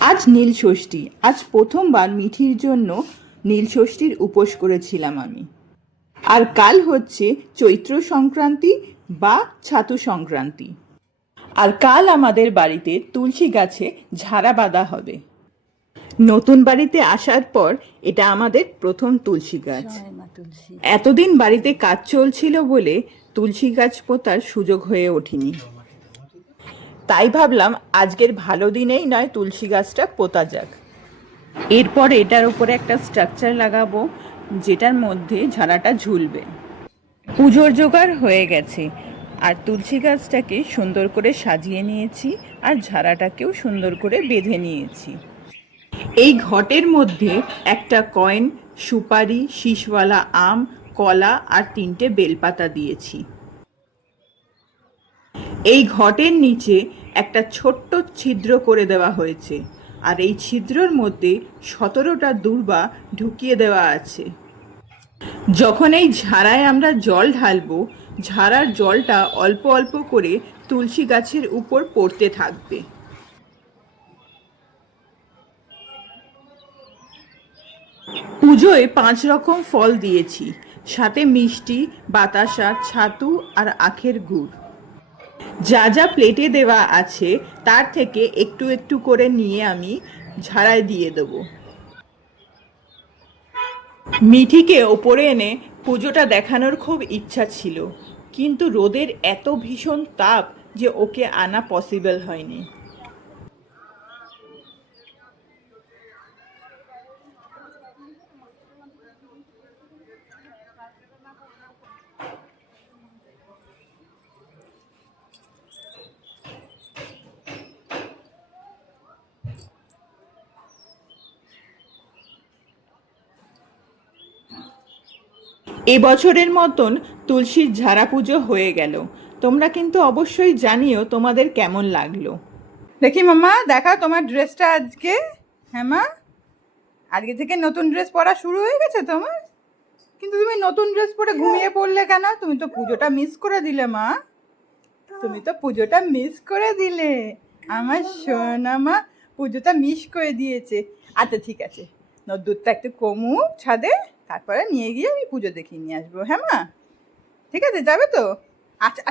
আজ নীল ষষ্ঠী। আজ প্রথমবার মিঠির জন্য নীল ষষ্ঠীর উপোস করেছিলাম আমি। আর কাল হচ্ছে চৈত্র সংক্রান্তি বা ছাতু সংক্রান্তি। আর কাল আমাদের বাড়িতে তুলসী গাছে ঝাড়া বাঁধা হবে। নতুন বাড়িতে আসার পর এটা আমাদের প্রথম তুলসী গাছ। এতদিন বাড়িতে কাজ চলছিল বলে তুলসী গাছ পোতার সুযোগ হয়ে ওঠেনি। তাই ভাবলাম আজকের ভালো দিনেই নয় তুলসী গাছটা পোতা যাক। এরপর এটার উপরে একটা স্ট্রাকচার লাগাবো যেটার মধ্যে ঝাড়াটা ঝুলবে। পুজোর জোগাড় হয়ে গেছে, আর তুলসী গাছটাকে সুন্দর করে সাজিয়ে নিয়েছি আর ঝাড়াটাকেও সুন্দর করে বেঁধে নিয়েছি। এই ঘটের মধ্যে একটা কয়েন, সুপারি, শীষওয়ালা আম, কলা আর 3টে বেলপাতা দিয়েছি। এই ঘটের নিচে একটা ছোট্ট ছিদ্র করে দেওয়া হয়েছে, আর এই ছিদ্রর মধ্যে 17টা দূর্বা ঢুকিয়ে দেওয়া আছে। যখন এই ঝাড়ায় আমরা জল ঢালবো, ঝাড়ার জলটা অল্প অল্প করে তুলসী গাছের উপর পড়তে থাকবে। পুজোয় 5 রকম ফল দিয়েছি, সাথে মিষ্টি, বাতাসা, ছাতু আর আখের গুড়। যা যা প্লেটে দেওয়া আছে তার থেকে একটু একটু করে নিয়ে আমি ঝাড়ায় দিয়ে দেব। মিঠিকে ওপরে এনে পুজোটা দেখানোর খুব ইচ্ছা ছিল, কিন্তু রোদের এত ভীষণ তাপ যে ওকে আনা পসিবল হয়নি। এবছরের মতন তুলসীর ঝাড়া পুজো হয়ে গেল। তোমরা কিন্তু অবশ্যই জানিও তোমাদের কেমন লাগলো। দেখি মামা, দেখা তোমার ড্রেসটা আজকে। হ্যাঁ মা, আজকে থেকে নতুন ড্রেস পরা শুরু হয়ে গেছে তোমার? কিন্তু তুমি নতুন ড্রেস পরে ঘুমিয়ে পড়লে কেন? তুমি তো পুজোটা মিস করে দিলে মা। তুমি তো পুজোটা মিস করে দিলে। আমার সোনা মা পুজোটা মিস করে দিয়েছে। আচ্ছা ঠিক আছে, দুধটা একটু কমুক ছাদে, তারপরে নিয়ে গিয়ে আমি পুজো দেখিয়ে নিয়ে আসবো। হ্যাঁ মা, ঠিক আছে, যাবে তো? আচ্ছা।